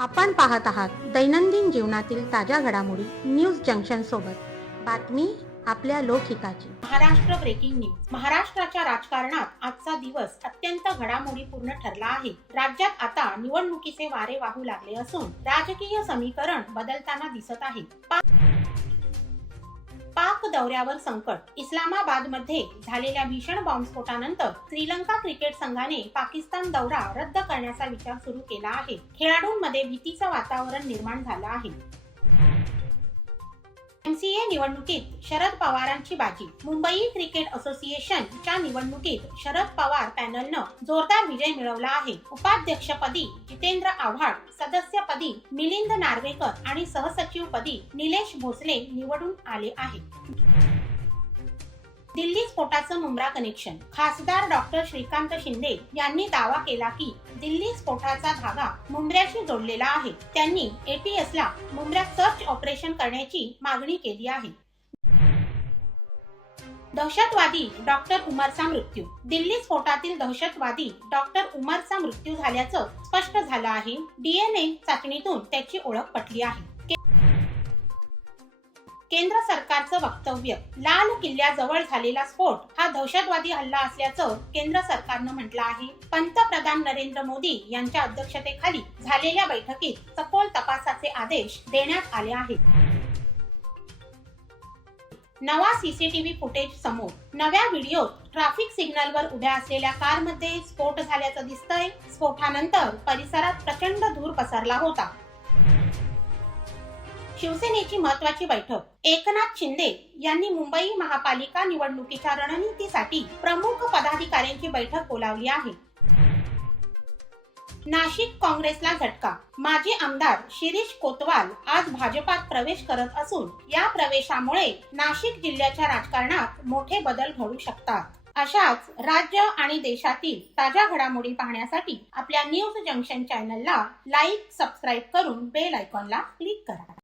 आपण पाहत आहात दैनंदिन जीवनातील ताज्या घडामोडी न्यूज जंक्शन सोबत. बातमी आपल्या लोकहिताची. Maharashtra breaking news. महाराष्ट्राच्या राजकारणात आजचा दिवस अत्यंत घडामोडीपूर्ण ठरला आहे. राज्यात आता निवडणुकीचे वारे वाहू लागले असून राजकीय समीकरण बदलताना दिसत आहे. पा- पाक दौऱ्यावर संकट. इस्लामाबादमध्ये झालेल्या भीषण बॉम्बस्फोटानंतर श्रीलंका क्रिकेट संघाने पाकिस्तान दौरा रद्द करण्याचा विचार सुरू केला आहे. खेळाडूंमध्ये भीतीचं वातावरण निर्माण झालं आहे. एमसीए निवडणुकीत शरद पवारांची बाजी. मुंबई क्रिकेट असोसिएशनच्या निवडणुकीत शरद पवार पॅनलनं जोरदार विजय मिळवला आहे. उपाध्यक्षपदी जितेंद्र आव्हाड सदस्यपदी मिलिंद नार्वेकर आणि सहसचिवपदी निलेश भोसले निवडून आले आहेत. स्फोटाचं मुंब्रा कनेक्शन खासदार डॉक्टर श्रीकांत शिंदे यांनी दावा केला की दिल्ली स्फोटाचा धागा मुंब्र्याशी जोडलेला आहे. त्यांनी एटीएसला मुंब्र्यात सर्च ऑपरेशन करण्याची मागणी केली आहे. दहशतवादी डॉक्टर उमरचा मृत्यू. दिल्ली स्फोटातील दहशतवादी डॉक्टर उमरचा मृत्यू झाल्याचं स्पष्ट झालं आहे. डीएनए चाचणीतून त्याची ओळख पटली आहे. केंद्र सरकारचं वक्तव्य. लाल किल्ल्याजवळ झालेला स्फोट हा दहशतवादी हल्ला असल्याचं केंद्र सरकारनं म्हटलं आहे. पंतप्रधान नरेंद्र मोदी यांच्या अध्यक्षतेखाली झालेल्या बैठकीत सखोल तपासाचे आदेश देण्यात आले आहेत. नवा सीसीटीव्ही फुटेज समोर नव्या व्हिडिओत ट्रॅफिक सिग्नलवर उभ्या असलेल्या कारमध्ये स्फोट झाल्याचं दिसतंय. स्फोटानंतर परिसरात प्रचंड धूर पसरला होता. शिवसेनेची महत्वाची बैठक. एकनाथ शिंदे यांनी मुंबई महापालिका निवडणुकीच्या रणनीतीसाठी प्रमुख पदाधिकाऱ्यांची बैठक बोलावली आहे. नाशिक काँग्रेसला झटका. माजी आमदार शिरीष कोतवाल आज भाजपात प्रवेश करत असून या प्रवेशामुळे नाशिक जिल्ह्याच्या राजकारणात मोठे बदल घडू शकतात. अशाच राज्य आणि देशातील ताज्या घडामोडी पाहण्यासाठी आपल्या न्यूज जंक्शन चॅनलला लाईक सबस्क्राईब करून बेल आयकॉनला क्लिक करा.